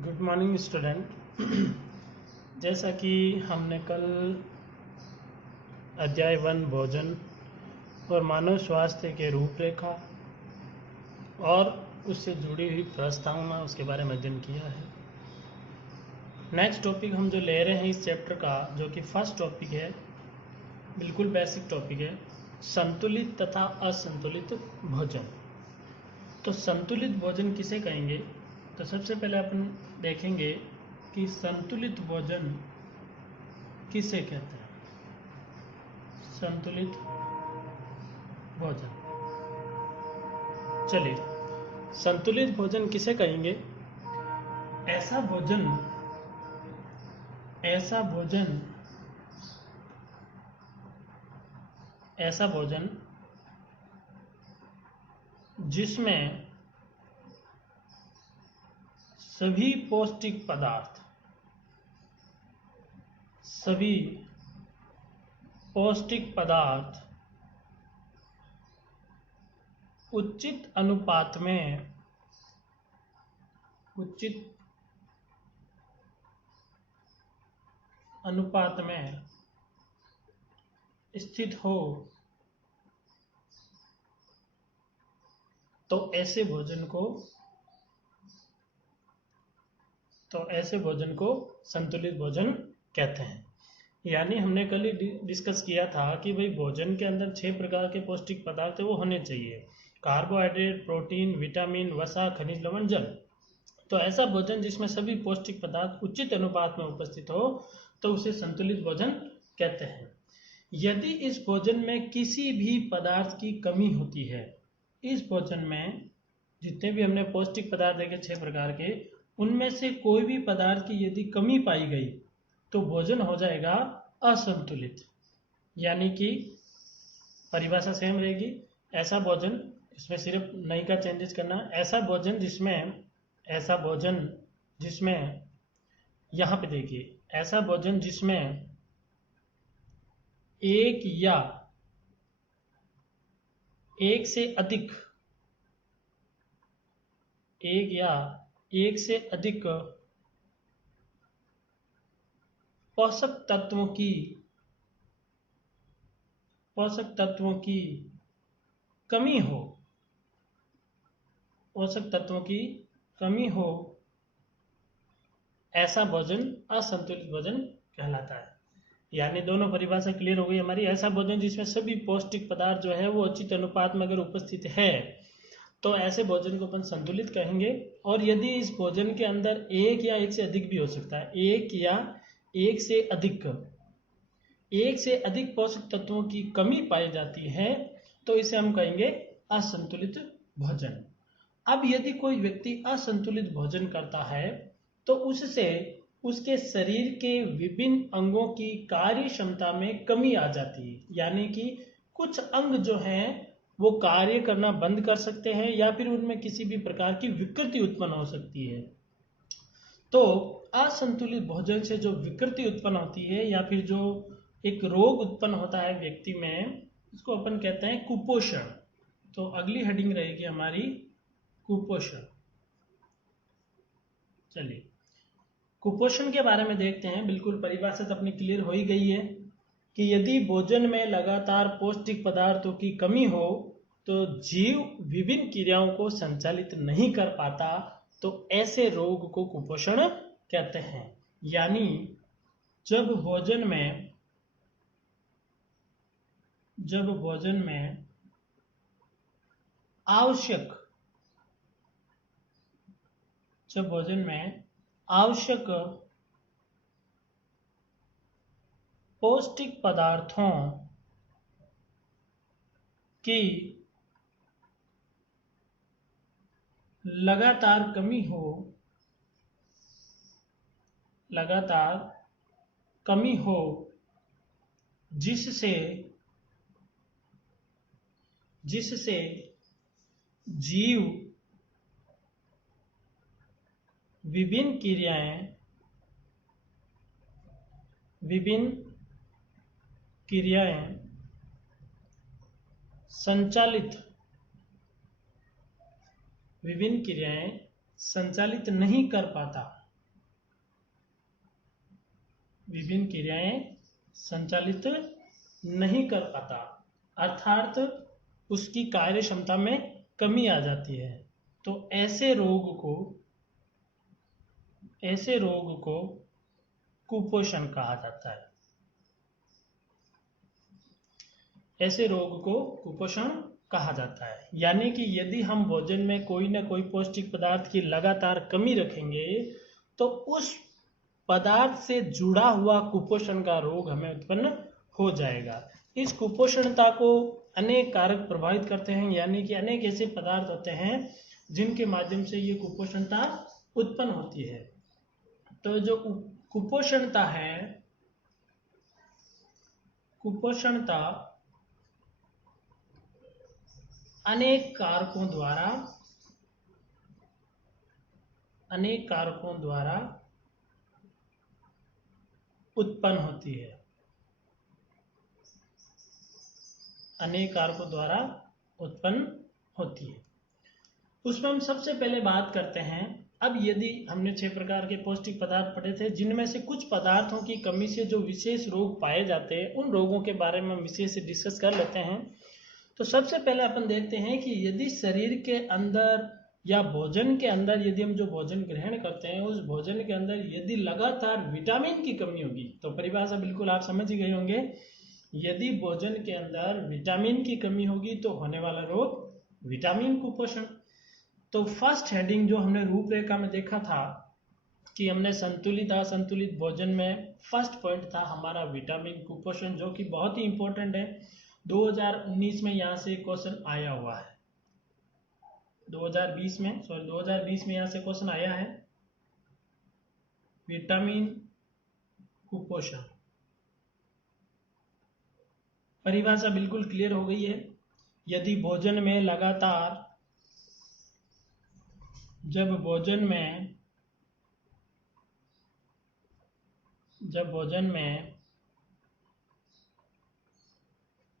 Good morning student. जैसा कि हमने कल अध्याय 1 भोजन और मानव स्वास्थ्य के रूपरेखा और उससे जुड़ी हुई प्रस्तावना उसके बारे में अध्ययन किया है। नेक्स्ट टॉपिक हम जो ले रहे हैं इस चैप्टर का, जो कि फर्स्ट टॉपिक है, बिल्कुल बेसिक टॉपिक है, संतुलित तथा असंतुलित भोजन। तो संतुलित भोजन किसे कहेंगे? तो सबसे पहले अपन देखेंगे कि संतुलित भोजन किसे कहते हैं। संतुलित भोजन, चलिए, संतुलित भोजन किसे कहेंगे? ऐसा भोजन जिसमें सभी पौष्टिक पदार्थ उचित अनुपात में स्थित हो, तो ऐसे भोजन को संतुलित भोजन कहते हैं। यानी हमने कल ही डिस्कस किया था कि भाई भोजन के अंदर 6 प्रकार के पौष्टिक पदार्थ वो होने चाहिए: कार्बोहाइड्रेट, प्रोटीन, विटामिन, वसा, खनिज, लवण, जल। तो ऐसा भोजन जिसमें सभी पौष्टिक पदार्थ उचित अनुपात में उपस्थित हो, तो उसे संतुलित भोजन कहते हैं। यदि इस भोजन में किसी भी पदार्थ की कमी होती है, इस भोजन में जितने भी हमने पौष्टिक पदार्थ देखे 6 प्रकार के, उनमें से कोई भी पदार्थ की यदि कमी पाई गई तो भोजन हो जाएगा असंतुलित। यानी कि परिभाषा सेम रहेगी। ऐसा भोजन, इसमें सिर्फ नई का चेंजेस करना, ऐसा भोजन जिसमें यहाँ पे देखिए, ऐसा भोजन जिसमें एक या एक से अधिक पोषक तत्वों की कमी हो, ऐसा भोजन असंतुलित भोजन कहलाता है। यानी दोनों परिभाषा क्लियर हो गई हमारी। ऐसा भोजन जिसमें सभी पौष्टिक पदार्थ जो है वो उचित अनुपात में अगर उपस्थित है, तो ऐसे भोजन को अपन संतुलित कहेंगे। और यदि इस भोजन के अंदर एक या एक से अधिक भी हो सकता है, एक से अधिक पोषक तत्वों की कमी पाई जाती है, तो इसे हम कहेंगे असंतुलित भोजन। अब यदि कोई व्यक्ति असंतुलित भोजन करता है, तो उससे उसके शरीर के विभिन्न अंगों की कार्य क्षमता में कमी आ जाती है। यानी कि कुछ अंग जो हैं वो कार्य करना बंद कर सकते हैं, या फिर उनमें किसी भी प्रकार की विकृति उत्पन्न हो सकती है। तो असंतुलित भोजन से जो विकृति उत्पन्न होती है, या फिर जो एक रोग उत्पन्न होता है व्यक्ति में, उसको अपन कहते हैं कुपोषण। तो अगली हेडिंग रहेगी हमारी कुपोषण। चलिए, कुपोषण के बारे में देखते हैं। बिल्कुल परिभाषा तो अपनी क्लियर हो ही गई है कि यदि भोजन में लगातार पौष्टिक पदार्थों की कमी हो, तो जीव विभिन्न क्रियाओं को संचालित नहीं कर पाता, तो ऐसे रोग को कुपोषण कहते हैं। यानी जब भोजन में आवश्यक पौष्टिक पदार्थों की लगातार कमी हो, जिससे जीव विभिन्न क्रियाएं संचालित नहीं कर पाता, विभिन्न क्रियाएं संचालित नहीं कर पाता, अर्थात उसकी कार्य क्षमता में कमी आ जाती है। तो ऐसे रोग को कुपोषण कहा जाता है। ऐसे रोग को कुपोषण कहा जाता है। यानी कि यदि हम भोजन में कोई ना कोई पौष्टिक पदार्थ की लगातार कमी रखेंगे तो उस पदार्थ से जुड़ा हुआ कुपोषण का रोग हमें उत्पन्न हो जाएगा। इस कुपोषणता को अनेक कारक प्रभावित करते हैं, यानी कि अनेक ऐसे पदार्थ होते हैं जिनके माध्यम से ये कुपोषणता उत्पन्न होती है। तो जो कुपोषणता है, कुपोषणता अनेक कारकों द्वारा उत्पन्न होती है। अनेक कारकों द्वारा उत्पन्न होती है। उसमें हम सबसे पहले बात करते हैं, अब यदि हमने 6 प्रकार के पौष्टिक पदार्थ पढ़े थे, जिनमें से कुछ पदार्थों की कमी से जो विशेष रोग पाए जाते हैं, उन रोगों के बारे में हम विशेष से डिस्कस कर लेते हैं। तो सबसे पहले अपन देखते हैं कि यदि शरीर के अंदर या भोजन के अंदर, यदि हम जो भोजन ग्रहण करते हैं उस भोजन के अंदर यदि लगातार विटामिन की कमी होगी, तो परिभाषा बिल्कुल आप समझ ही गए होंगे। यदि भोजन के अंदर विटामिन की कमी होगी तो होने वाला रोग विटामिन कुपोषण। तो फर्स्ट हेडिंग जो हमने रूपरेखा में देखा था कि हमने संतुलित असंतुलित भोजन में फर्स्ट पॉइंट था हमारा विटामिन कुपोषण, जो कि बहुत ही इंपॉर्टेंट है। 2019 में यहाँ से क्वेश्चन आया हुआ है, 2020 में यहाँ से क्वेश्चन आया है, विटामिन कुपोषण। परिभाषा बिल्कुल क्लियर हो गई है। यदि भोजन में लगातार, जब भोजन में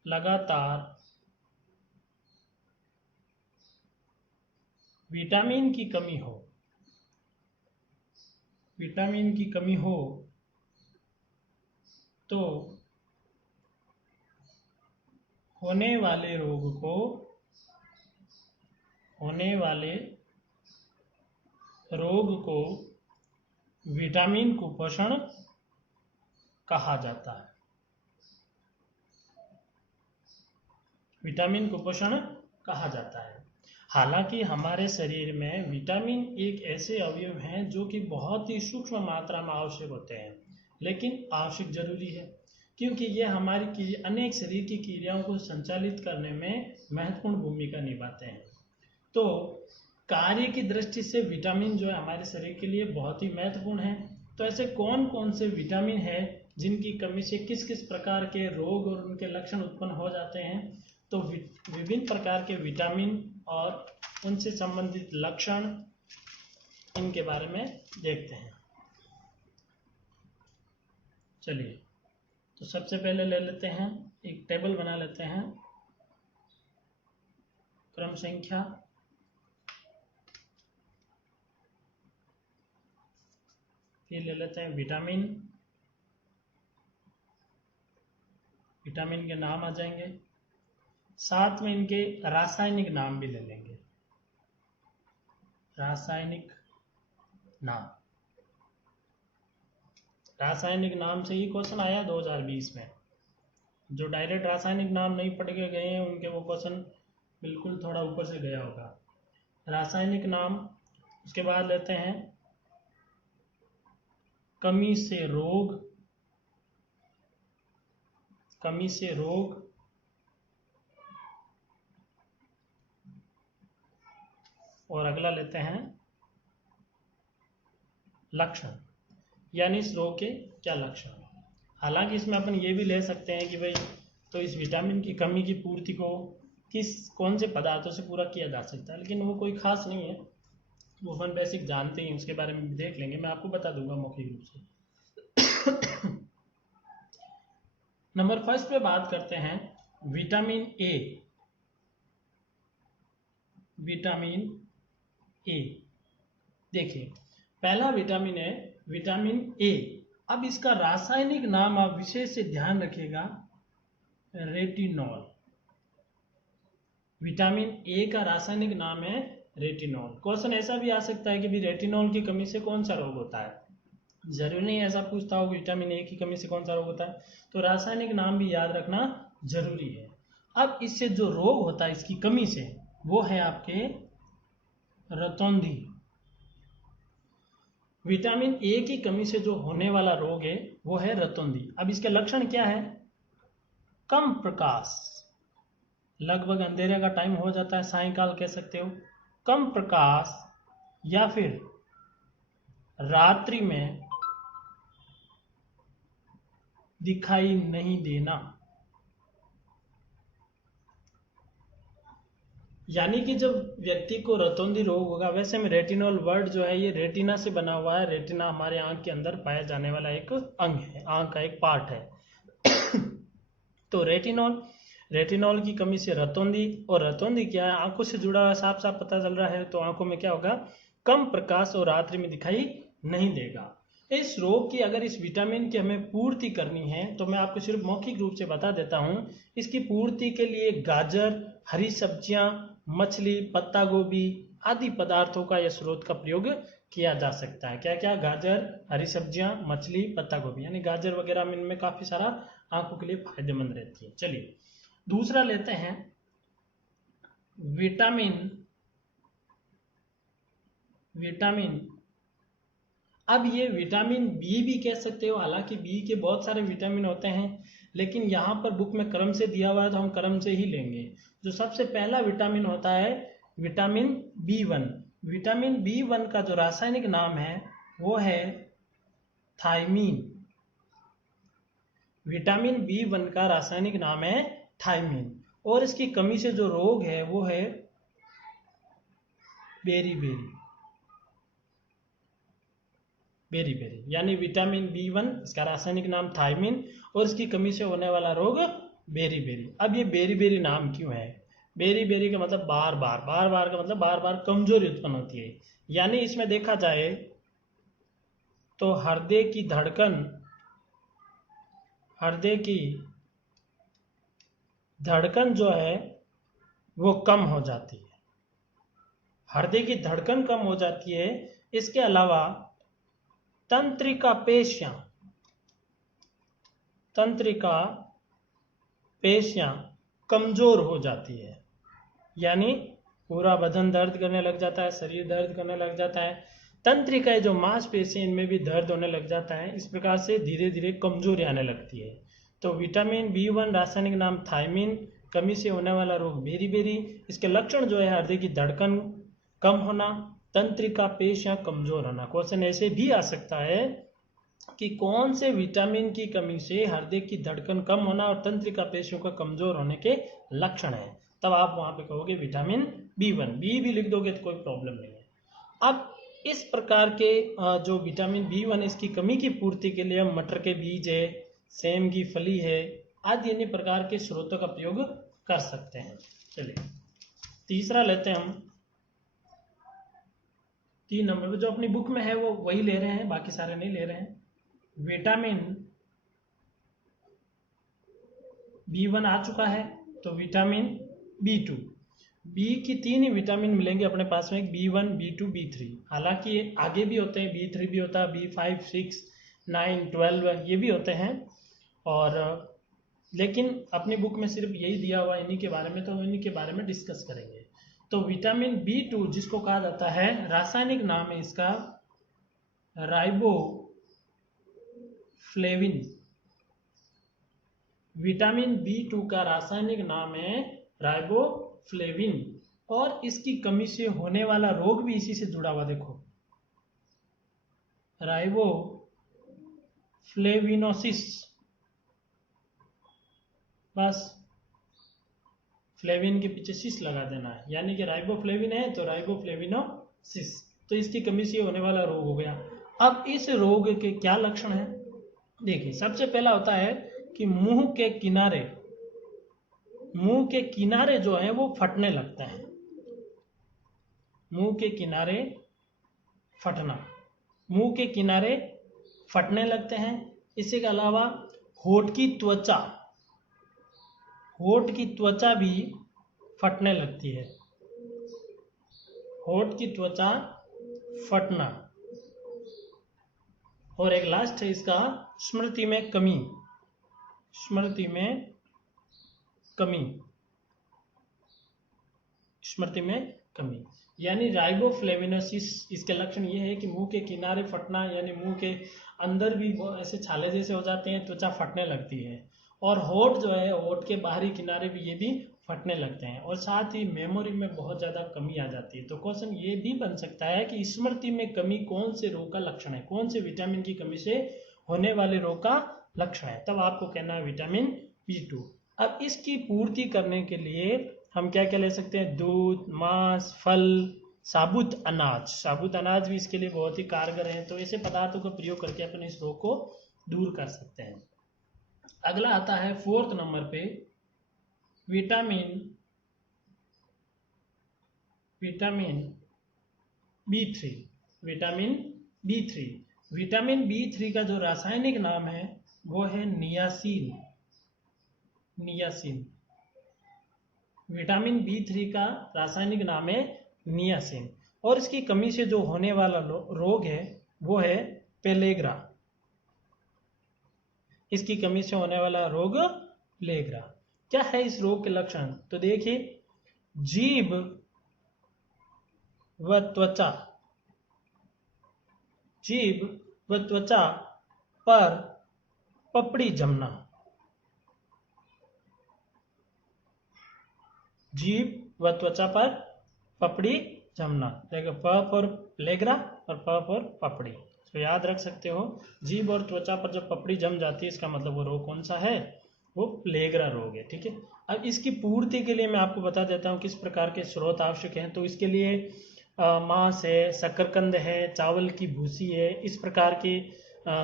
लगातार विटामिन की कमी हो तो होने वाले रोग को विटामिन कुपोषण कहा जाता है। विटामिन कुपोषण कहा जाता है। हालांकि हमारे शरीर में विटामिन एक ऐसे अवयव हैं जो कि बहुत ही सूक्ष्म मात्रा में आवश्यक होते हैं, लेकिन आवश्यक जरूरी है, क्योंकि ये हमारी अनेक शरीर की क्रियाओं को संचालित करने में महत्वपूर्ण भूमिका निभाते हैं। तो कार्य की दृष्टि से विटामिन जो है हमारे शरीर के लिए बहुत ही महत्वपूर्ण है। तो ऐसे कौन कौन से विटामिन है जिनकी कमी से किस किस प्रकार के रोग और उनके लक्षण उत्पन्न हो जाते हैं, तो विभिन्न प्रकार के विटामिन और उनसे संबंधित लक्षण, इनके बारे में देखते हैं। चलिए, तो सबसे पहले ले लेते हैं, एक टेबल बना लेते हैं, क्रम संख्या। फिर ले लेते हैं विटामिन के नाम आ जाएंगे, साथ में इनके रासायनिक नाम भी ले लेंगे, रासायनिक नाम से ही क्वेश्चन आया 2020 में। जो डायरेक्ट रासायनिक नाम नहीं पढ़ के गए हैं उनके वो क्वेश्चन बिल्कुल थोड़ा ऊपर से गया होगा। रासायनिक नाम, उसके बाद लेते हैं कमी से रोग, और अगला लेते हैं लक्षण, यानी इस रोग के क्या लक्षण हैं। हालांकि इसमें अपन ये भी ले सकते हैं कि भाई तो इस विटामिन की कमी की पूर्ति को कौन से पदार्थों से पूरा किया जा सकता है, लेकिन वो कोई खास नहीं है, वो अपन बेसिक जानते हैं, उसके बारे में भी देख लेंगे, मैं आपको बता दूंगा मौखिक रूप से। नंबर फर्स्ट पे बात करते हैं विटामिन ए। देखिए, पहला विटामिन है विटामिन ए। अब इसका रासायनिक नाम आप विशेष से ध्यान रखिएगा, रेटिनॉल। विटामिन ए का रासायनिक नाम है रेटिनॉल। क्वेश्चन ऐसा भी आ सकता है कि भी रेटिनॉल की कमी से कौन सा रोग होता है, जरूरी नहीं ऐसा पूछता हो विटामिन ए की कमी से कौन सा रोग होता है, तो रासायनिक नाम भी याद रखना जरूरी है। अब इससे जो रोग होता है इसकी कमी से, वो है आपके रतौंधी। विटामिन ए की कमी से जो होने वाला रोग है वो है रतौंधी। अब इसके लक्षण क्या है, कम प्रकाश, लगभग अंधेरे का टाइम हो जाता है, सायंकाल कह सकते हो, कम प्रकाश या फिर रात्रि में दिखाई नहीं देना। यानी कि जब व्यक्ति को रतौंधी रोग होगा, वैसे में रेटिनॉल वर्ड जो है ये रेटिना से बना हुआ है। रेटिना हमारे आंख के अंदर पाया जाने वाला एक अंग है, आंख का एक पार्ट है। तो रेटिनॉल की कमी से रतौंधी, और रतौंधी क्या है, आंखों से जुड़ा हुआ, साफ साफ पता चल रहा है। तो आंखों में क्या होगा, कम प्रकाश और रात्रि में दिखाई नहीं देगा। इस रोग की अगर इस विटामिन की हमें पूर्ति करनी है तो मैं आपको सिर्फ मौखिक रूप से बता देता हूं। इसकी पूर्ति के लिए गाजर, हरी सब्जियां, मछली, पत्ता गोभी आदि पदार्थों का या स्रोत का प्रयोग किया जा सकता है। क्या क्या, गाजर, हरी सब्जियां, मछली, पत्ता गोभी, यानी गाजर वगैरह में इनमें काफी सारा आंखों के लिए फायदेमंद रहती है। चलिए दूसरा लेते हैं, विटामिन। अब ये विटामिन बी भी कह सकते हो, हालांकि बी के बहुत सारे विटामिन होते हैं, लेकिन यहाँ पर बुक में क्रम से दिया हुआ है तो हम क्रम से ही लेंगे। जो सबसे पहला विटामिन होता है विटामिन B1। विटामिन B1 का जो रासायनिक नाम है वो है थायमीन। विटामिन B1 का रासायनिक नाम है थायमीन, और इसकी कमी से जो रोग है वो है बेरी, यानी विटामिन B1 इसका रासायनिक नाम थायमीन, और इसकी कमी से होने वाला रोग बेरी। अब ये बेरी नाम क्यों है, बेरी का मतलब बार बार का मतलब बार बार कमजोरी उत्पन्न होती है। यानी इसमें देखा जाए तो हृदय की धड़कन जो है वो कम हो जाती है, हृदय की धड़कन कम हो जाती है। इसके अलावा तंत्रिका पेशियां कमजोर हो जाती है, यानी पूरा बदन दर्द करने लग जाता है, शरीर दर्द करने लग जाता है। तंत्रिकाएं जो मांसपेशियां, इनमें भी दर्द होने लग जाता है। इस प्रकार से धीरे धीरे कमजोरी आने लगती है। तो विटामिन B1 रासायनिक नाम थायमीन, कमी से होने वाला रोग बेरी। इसके लक्षण जो है हृदय की धड़कन कम होना, तंत्रिका पेशियां कमजोर होना। क्वेश्चन ऐसे भी आ सकता है कि कौन से विटामिन की कमी से हृदय की धड़कन कम होना और तंत्रिका पेशियों का कमजोर होने के लक्षण है, तब आप वहां पे कहोगे विटामिन B1। बी भी लिख दोगे तो कोई प्रॉब्लम नहीं है। अब इस प्रकार के जो विटामिन B1 इसकी कमी की पूर्ति के लिए हम मटर के बीज है, सेम की फली है आदि अन्य प्रकार के स्रोतों का प्रयोग कर सकते हैं। चलिए तीसरा लेते हैं हम, 3 नंबर पे जो अपनी बुक में है वो वही ले रहे हैं, बाकी सारे नहीं ले रहे हैं। विटामिन B1 आ चुका है, तो विटामिन B2। बी की 3 ही विटामिन मिलेंगे अपने पास में, B1, B2, B3। हालांकि आगे भी होते हैं, B3 भी होता है, B5, 6, 9, 12 ये भी होते हैं, और लेकिन अपनी बुक में सिर्फ यही दिया हुआ इन्हीं के बारे में, तो इन्हीं के बारे में डिस्कस करेंगे। तो विटामिन B2 जिसको कहा जाता है, रासायनिक नाम है इसका राइबोफ्लेविन। विटामिन B2 का रासायनिक नाम है राइबोफ्लेविन, और इसकी कमी से होने वाला रोग भी इसी से जुड़ा हुआ, देखो राइबोफ्लेविनोसिस। बस फ्लेविन के पीछे सिस लगा देना है, यानी कि राइबोफ्लेविन है तो राइबोफ्लेविनोसिस, तो इसकी कमी से होने वाला रोग हो गया। अब इस रोग के क्या लक्षण हैं, देखिए सबसे पहला होता है कि मुंह के किनारे जो है वो फटने लगता है। मुंह के किनारे फटने लगते हैं। इसके अलावा होठ की त्वचा भी फटने लगती है। होठ की त्वचा फटना। और एक लास्ट है इसका, स्मृति में कमी। स्मृति में कमी यानी राइबोफ्लेविनोसिस। इसके लक्षण ये है कि मुंह के किनारे फटना, यानी मुंह के अंदर भी ऐसे छाले जैसे हो जाते हैं, त्वचा फटने लगती है। और होठ जो है, होठ के बाहरी किनारे भी ये भी फटने लगते हैं। और साथ ही मेमोरी में बहुत ज़्यादा कमी आ जाती है। तो क्वेश्चन ये भी बन सकता है कि स्मृति में कमी कौन से रोग का लक्षण है, कौन से विटामिन की कमी से होने वाले रोग का लक्षण है। तब आपको कहना है विटामिन B2। अब इसकी पूर्ति करने के लिए हम क्या क्या ले सकते हैं, दूध, मांस, फल, साबुत अनाज भी इसके लिए बहुत ही कारगर है। तो ऐसे पदार्थों का प्रयोग करके अपन इस रोग को दूर कर सकते हैं। अगला आता है 4th नंबर पे विटामिन B3। विटामिन B3 का जो रासायनिक नाम है वो है नियासिन। विटामिन B3 का रासायनिक नाम है नियासिन। और इसकी कमी से जो होने वाला रोग है वो है पेलेग्रा। इसकी कमी से होने वाला रोग पेलेग्रा। क्या है इस रोग के लक्षण? तो देखिए, जीभ व त्वचा पर पपड़ी जमना। जीभ व त्वचा पर पपड़ी जमना। देखो, प फॉर प्लेग्रा और प फॉर पपड़ी। तो याद रख सकते हो, जीभ और त्वचा पर जब पपड़ी जम जाती है इसका मतलब वो रोग कौन सा है, वो प्लेग्रा रोग है। ठीक है। अब इसकी पूर्ति के लिए मैं आपको बता देता हूँ किस प्रकार के स्रोत आवश्यक हैं। तो इसके लिए मांस है, शकरकंद है, चावल की भूसी है, इस प्रकार के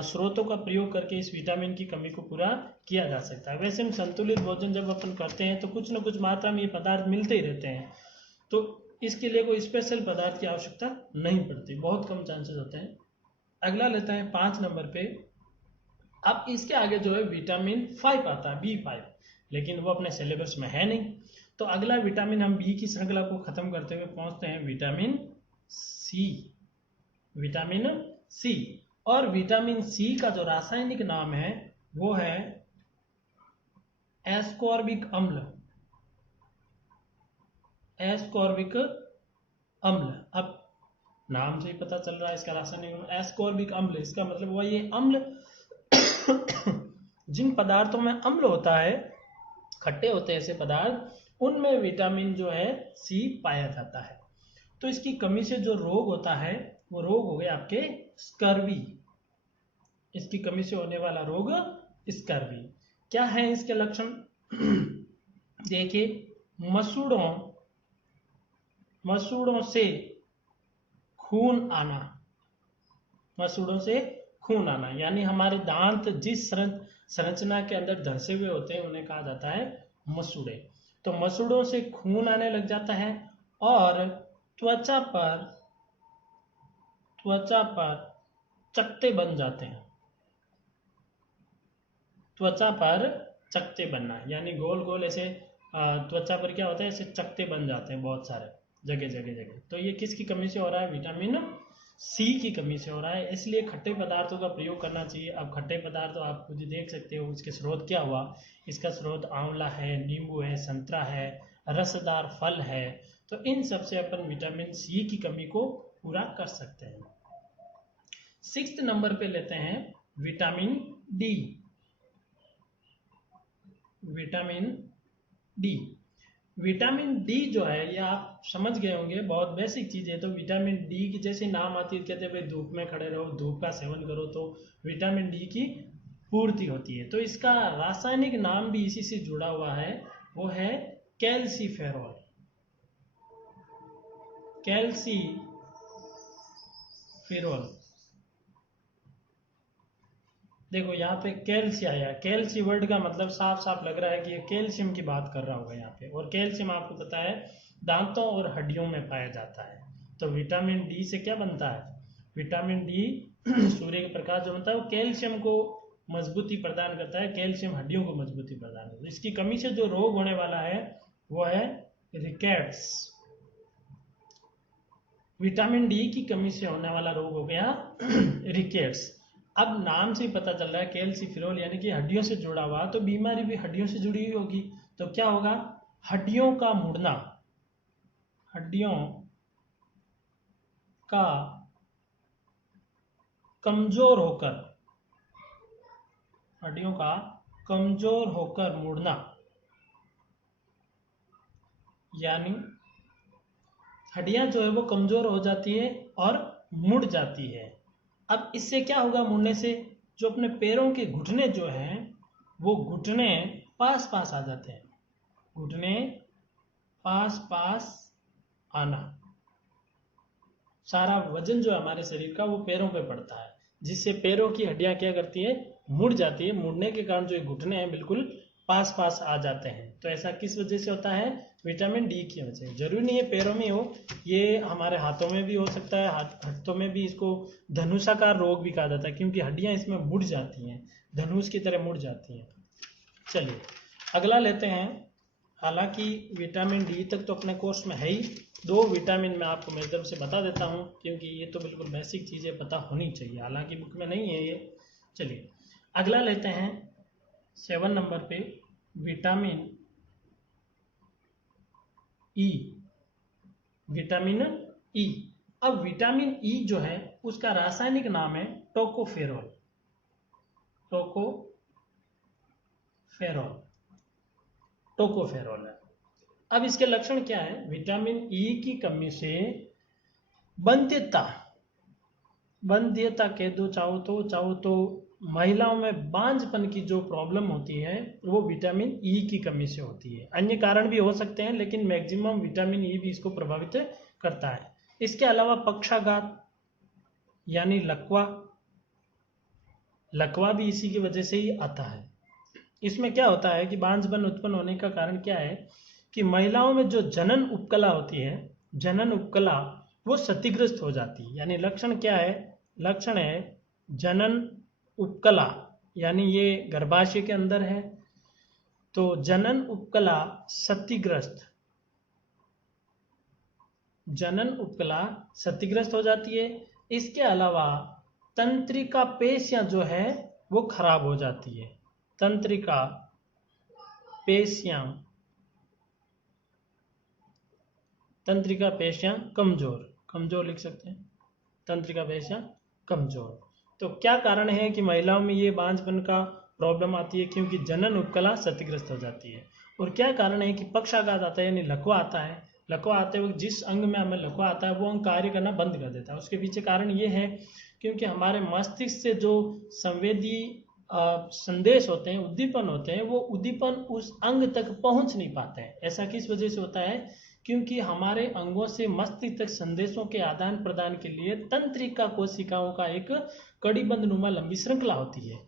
स्रोतों का प्रयोग करके इस विटामिन की कमी को पूरा किया जा सकता है। वैसे हम संतुलित भोजन जब अपन करते हैं तो कुछ न कुछ मात्रा में ये पदार्थ मिलते ही रहते हैं, तो इसके लिए कोई स्पेशल पदार्थ की आवश्यकता नहीं पड़ती, बहुत कम चांसेस होते हैं। अगला लेते हैं 5 नंबर पे। अब इसके आगे जो है विटामिन 5 आता है, B5, लेकिन वो अपने सिलेबस में है नहीं। तो अगला विटामिन, हम बी की श्रृंखला को खत्म करते हुए पहुंचते हैं विटामिन सी। और विटामिन सी का जो रासायनिक नाम है वो है एस्कॉर्बिक अम्ल। अब नाम से ही पता चल रहा है इसका रासायनिक एस्कॉर्बिक अम्ल। इसका मतलब वो ये अम्ल जिन पदार्थों में अम्ल होता है, खट्टे होते हैं ऐसे पदार्थ, उनमें विटामिन जो है सी पाया जाता है। तो इसकी कमी से जो रोग होता है वो रोग हो गए आपके स्कर्वी। इसकी कमी से होने वाला रोग स्कर्वी। क्या है इसके लक्षण? देखिए, मसूड़ों से खून आना, यानी हमारे दांत जिस संरचना के अंदर धंसे हुए होते हैं उन्हें कहा जाता है मसूड़े। तो मसूड़ों से खून आने लग जाता है और त्वचा पर चकत्ते बन जाते हैं। त्वचा पर चकत्ते बनना, यानी गोल गोल ऐसे त्वचा पर क्या होता है, ऐसे चकत्ते बन जाते हैं बहुत सारे जगह। तो ये किसकी कमी से हो रहा है? विटामिन सी की कमी से हो रहा है। इसलिए खट्टे पदार्थों का प्रयोग करना चाहिए। अब खट्टे पदार्थ आप खुद देख सकते हो, इसके स्रोत क्या हुआ। इसका स्रोत आंवला है, नींबू है, संतरा है, रसदार फल है। तो इन सब से अपन विटामिन सी की कमी को पूरा कर सकते हैं। 6th नंबर पे लेते हैं विटामिन डी। विटामिन डी जो है ये आप समझ गए होंगे, बहुत बेसिक चीज है। तो विटामिन डी की जैसे नाम आती है, कहते हैं भाई धूप में खड़े रहो, धूप का सेवन करो, तो विटामिन डी की पूर्ति होती है। तो इसका रासायनिक नाम भी इसी से जुड़ा हुआ है, वो है कैल्सीफेरॉल। देखो यहाँ पे कैल्सी आया, कैल्सी वर्ड का मतलब साफ साफ लग रहा है कि ये कैल्शियम की बात कर रहा होगा यहाँ पे। और कैल्शियम आपको पता है दांतों और हड्डियों में पाया जाता है। तो विटामिन डी से क्या बनता है? विटामिन डी सूर्य का प्रकाश जो होता है वो कैल्शियम को मजबूती प्रदान करता है, कैल्शियम हड्डियों को मजबूती प्रदान करता है। इसकी कमी से जो रोग होने वाला है वो है रिकेट्स। विटामिन डी की कमी से होने वाला रोग हो गया रिकेट्स। अब नाम से ही पता चल रहा है कैल्सिफेरॉल यानी कि हड्डियों से जुड़ा हुआ, तो बीमारी भी हड्डियों से जुड़ी हुई होगी। तो क्या होगा, हड्डियों का मुड़ना, हड्डियों का कमजोर होकर, हड्डियों का कमजोर होकर मुड़ना, यानी हड्डियां जो है वो कमजोर हो जाती है और मुड़ जाती है। अब इससे क्या होगा, मुड़ने से जो अपने पैरों के घुटने जो हैं वो घुटने पास पास आ जाते हैं, घुटने पास पास आना। सारा वजन जो है हमारे शरीर का वो पैरों पे पड़ता है, जिससे पैरों की हड्डियां क्या करती है, मुड़ जाती है। मुड़ने के कारण जो घुटने हैं बिल्कुल पास पास आ जाते हैं। तो ऐसा किस वजह से होता है, विटामिन डी की वजह से। जरूरी नहीं है पैरों में हो, ये हमारे हाथों में भी हो सकता है, हाथों में भी। इसको धनुषाकार रोग भी कहा जाता है क्योंकि हड्डियां इसमें मुड़ जाती हैं, धनुष की तरह मुड़ जाती हैं। चलिए अगला लेते हैं। हालांकि विटामिन डी तक तो अपने कोर्स में है ही, 2 विटामिन मैं आपको मेरी तरफ से बता देता हूं क्योंकि ये तो बिल्कुल बेसिक चीजें पता होनी चाहिए, हालांकि बुक में नहीं है ये। चलिए अगला लेते हैं 7 नंबर पे विटामिन ई, विटामिन ई। अब विटामिन ई जो है उसका रासायनिक नाम है टोकोफेरॉल, टोकोफेरॉल है। अब इसके लक्षण क्या है, विटामिन ई की कमी से बंध्यता कह दो चाहो तो महिलाओं में बांझपन की जो प्रॉब्लम होती है वो विटामिन ई की कमी से होती है। अन्य कारण भी हो सकते हैं लेकिन मैक्सिमम विटामिन ई भी इसको प्रभावित करता है। इसके अलावा पक्षाघात यानी लकवा भी इसी की वजह से ही आता है। इसमें क्या होता है कि बांझपन उत्पन्न होने का कारण क्या है कि महिलाओं में जो जनन उपकला होती है, जनन उपकला वो क्षतिग्रस्त हो जाती है। यानी लक्षण क्या है, लक्षण है जनन उपकला, यानी ये गर्भाशय के अंदर है तो जनन उपकला क्षतिग्रस्त हो जाती है। इसके अलावा तंत्रिका पेशियां जो है वो खराब हो जाती है, तंत्रिका पेशियां कमजोर लिख सकते हैं, तंत्रिका पेशियां कमजोर। तो क्या कारण है कि महिलाओं में ये बांझपन का प्रॉब्लम आती है, क्योंकि जनन उपकला क्षतिग्रस्त हो जाती है। और क्या कारण है कि पक्षाघात आता है यानी लकवा आता है। लकवा आते वक्त जिस अंग में हमें लकवा आता है वो अंग कार्य करना बंद कर देता है। उसके पीछे कारण ये है क्योंकि हमारे मस्तिष्क से जो संवेदी संदेश होते हैं, उद्दीपन होते हैं, वो उद्दीपन उस अंग तक पहुंच नहीं पाते हैं। ऐसा किस वजह से होता है, क्योंकि हमारे अंगों से मस्तिष्क तक संदेशों के आदान प्रदान के लिए तंत्रिका कोशिकाओं का एक कड़ीबंद नुमा लंबी श्रृंखला होती है।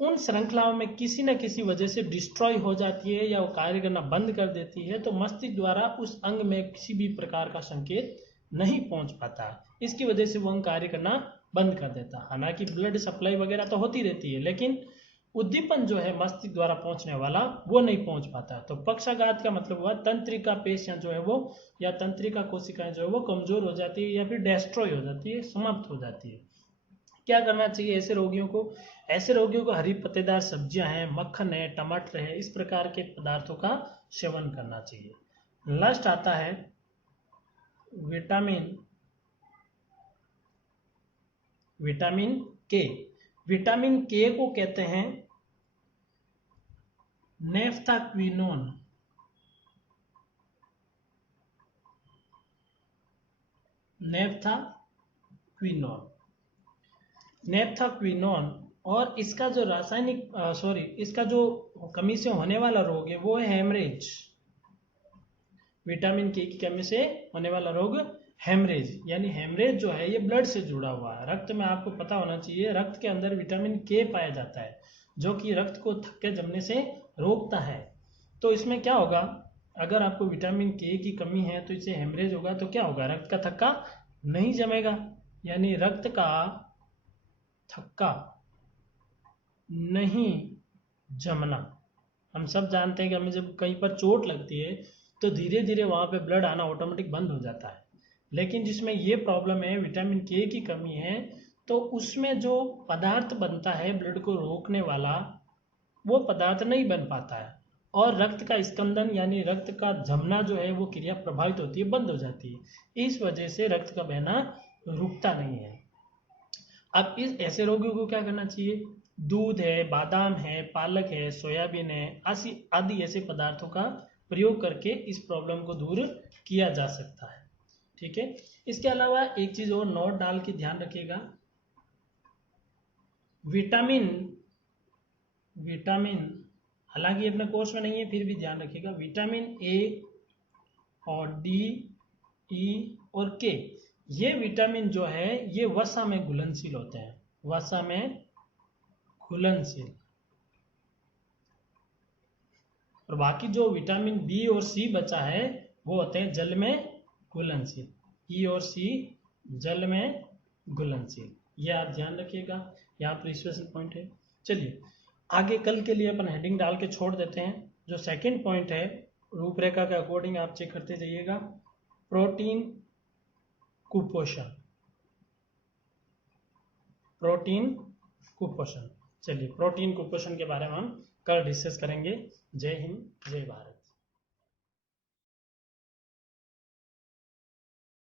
उन श्रृंखलाओं में किसी न किसी वजह से डिस्ट्रॉय हो जाती है या वो कार्य करना बंद कर देती है, तो मस्तिष्क द्वारा उस अंग में किसी भी प्रकार का संकेत नहीं पहुंच पाता। इसकी वजह से वो अंग कार्य करना बंद कर देता। हालांकि ब्लड सप्लाई वगैरह तो होती रहती है लेकिन उद्दीपन जो है मस्तिष्क द्वारा पहुंचने वाला वो नहीं पहुंच पाता। तो पक्षाघात का मतलब हुआ तंत्रिका पेशियां जो है वो या तंत्रिका कोशिकाएं जो है वो कमजोर हो जाती है या फिर डिस्ट्रॉय हो जाती है, समाप्त हो जाती है। क्या करना चाहिए ऐसे रोगियों को, ऐसे रोगियों को हरी पत्तेदार सब्जियां हैं, मक्खन है, टमाटर है, इस प्रकार के पदार्थों का सेवन करना चाहिए। लास्ट आता है विटामिन के। विटामिन के को कहते हैं नेफ्थाक्विनोन। और इसका जो इसका जो कमी से होने वाला रोग है वो है हेमरेज। विटामिन के की कमी से होने वाला रोग हेमरेज, यानी हेमरेज जो है ये ब्लड से जुड़ा हुआ है। रक्त में आपको पता होना चाहिए रक्त के अंदर विटामिन के पाया जाता है जो कि रक्त को थक्के जमने से रोकता है। तो इसमें क्या होगा, अगर आपको विटामिन के की कमी है तो इससे हेमरेज होगा तो क्या होगा, रक्त का थक्का नहीं जमेगा, यानी रक्त का थक्का नहीं जमना। हम सब जानते हैं कि हमें जब कहीं पर चोट लगती है तो धीरे धीरे वहाँ पे ब्लड आना ऑटोमेटिक बंद हो जाता है, लेकिन जिसमें ये प्रॉब्लम है, विटामिन के की कमी है, तो उसमें जो पदार्थ बनता है ब्लड को रोकने वाला, वो पदार्थ नहीं बन पाता है और रक्त का स्कंदन यानी रक्त का जमना जो है वो क्रिया प्रभावित होती है, बंद हो जाती है। इस वजह से रक्त का बहना रुकता नहीं है। अब इस ऐसे रोगियों को क्या करना चाहिए? दूध है, बादाम है, पालक है, सोयाबीन है, आदि ऐसे पदार्थों का प्रयोग करके इस प्रॉब्लम को दूर किया जा सकता है। ठीक है, इसके अलावा एक चीज और नोट डाल के ध्यान रखिएगा, विटामिन हालांकि अपने कोर्स में नहीं है, फिर भी ध्यान रखिएगा, विटामिन ए और डी, ई और के, ये विटामिन जो है ये वसा में घुलनशील होते हैं, वसा में घुलनशील। और बाकी जो विटामिन बी और सी बचा है वो होते हैं जल में घुलनशील। ई और सी जल में घुलनशील, ये आप ध्यान रखिएगा, यहाँ पर स्पेशल पॉइंट है। चलिए आगे कल के लिए अपन हेडिंग डाल के छोड़ देते हैं। जो सेकंड पॉइंट है रूपरेखा के अकॉर्डिंग आप चेक करते जाइएगा, प्रोटीन कुपोषण, प्रोटीन कुपोषण। चलिए प्रोटीन कुपोषण के बारे में हम कल डिस्कस करेंगे। जय हिंद, जय भारत।